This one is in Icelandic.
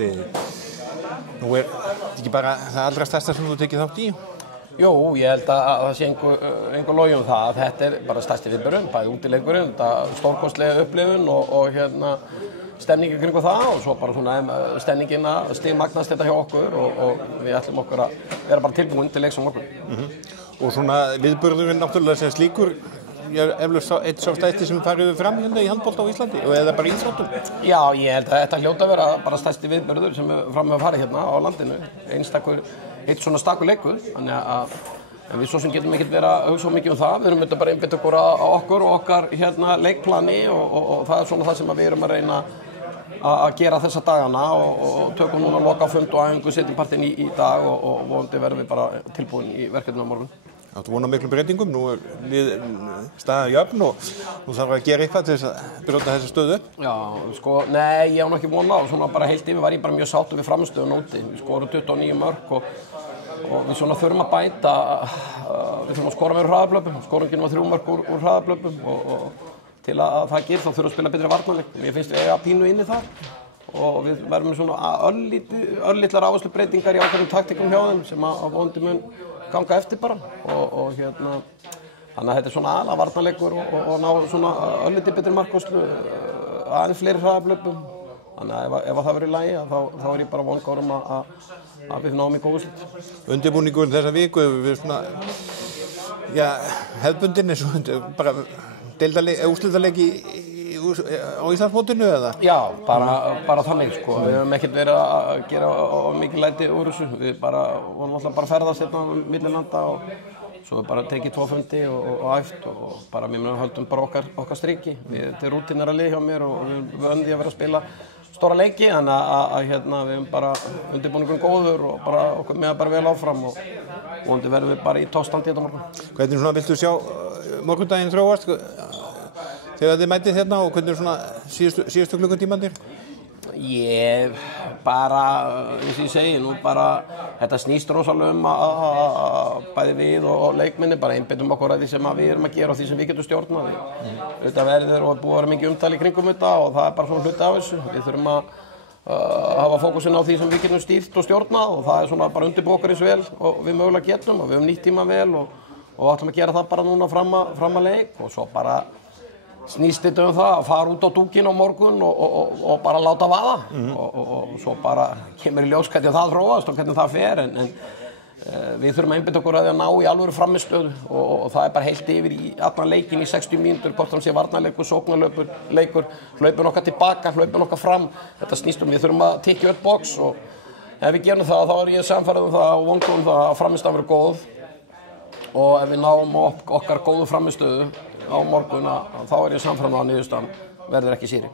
stigið. Nú ekki bara það allra stærsta sem þú tekið þátt í? Jú, ég held að það sé engu logi það að þetta bara stærsti viðburðurinn, bæði útileikurinn, þetta stórkostlega upplifun og stemningi kringu það og svo bara svona stemningin að stigmagnast þetta hjá okkur og við ætlum okkur að vera bara tilbúin til leiks á morgun. Og svona viðburðurinn náttúrulega sem slíkur, eflaust eitt sá stærsti sem farið fram hérna í handbolta á Íslandi og eða bara íþróttum? Já, ég held að þetta hljóta að vera bara stærsti viðburður sem fram hefur farið hérna á landinu. Eitt svona stakur leikur, þannig að við svo sem getum ekkert verið að hugsa mikið það. Við erum þetta bara einbeitt okkur á okkur og okkar leikplani og það svona það sem við erum að reyna að gera þessa dagana og tökum núna loka á fund og æfingu seinnipartinn í dag og vonandi verðum við bara tilbúin í verkefninu á morgun. Áttu von á miklum breytingum, nú staðan jöfn og þú þarf að gera eitthvað til þess að brjóta þessa stöðu upp? Já, sko, nei, ég á ekki von á, svona bara heilt yfir var ég bara mjög sáttur við frammistöðuna úti. Við skorum 29 mörk og við svona þurfum að bæta, við þurfum að skora meira úr hraðablöpum, skorungin var 3 mörk úr hraðablöpum og til að það gerð þá þurfum við að spila betri varnarleik. Mér finnst við eiga pínu inni þar og við verðum svona örlitlar áherslubreytingar í ákveðnum taktikum hjá þeim sem að vonandi mun ganga eftir bara og þannig að þetta svona aðalega varnarleikur og ná svona örlítið betri markvarslu aðeins fleiri hraðablöpum þannig að ef það verður í lagi þá ég bara vongur að við náum í góð úrslit. Undirbúningurinn þessa viku við svona hefðbundin eins og bara úrslitaleiki á Íslandsmótinu eða? Já, bara þannig sko. Við höfum ekkert verið að gera mikið læti úr þessu. Við vorum alltaf bara að ferðast hérna á milli landa og svo bara tekið 2 fundi og æft og bara við höldum bara okkar striki. Þetta er rútínar að liða hjá mér og við höfum því að vera að spila stóra leiki þannig að við höfum bara undirbúningurinn góður og bara okkur með bara vel áfram og vonandi verðum við bara í toppstandi þetta morgun. Hvernig svona viltu sjá morgundaginn þróast? Þegar þið mætið hérna og hvernig svona síðustu klukkutímandir? Ég bara, eins og ég segi, nú bara þetta snýst rosalega að bæði við og leikminni bara einbeitum okkur að því sem við erum að gera og því sem við getum stjórnað. Þetta verður og búið að vera mikið umtali kringum þetta og það er bara svona hluti af þessu. Við þurfum að hafa fókusinn á því sem við getum stýrt og stjórnað og það er svona bara undirbúið okkur eins vel og við mögulega getum og við höfum nýtt tíma vel og ætlum að gera það bara núna fram að leik og svo bara snýst þetta það að fara út á dúkinn á morgun og bara láta vaða og svo bara kemur í ljós hvernig það þróast og hvernig það fer en við þurfum að einbeita okkur að ná í alvöru frammistöðu og það er bara heilt yfir í allan leikinn í 60 mínútur hvort hann sé varnarleikur, sóknarleikur, hlaupin okkar tilbaka, hlaupin okkar fram þetta snýst við þurfum að tikka upp box og ef við gerum það þá er ég samfærður það og vondur það að frammistöðan verður góð og ef við náum okkar góðu frammistöðu á morgun þá er ég samfærður að niðurstaðan verður ekki síðri.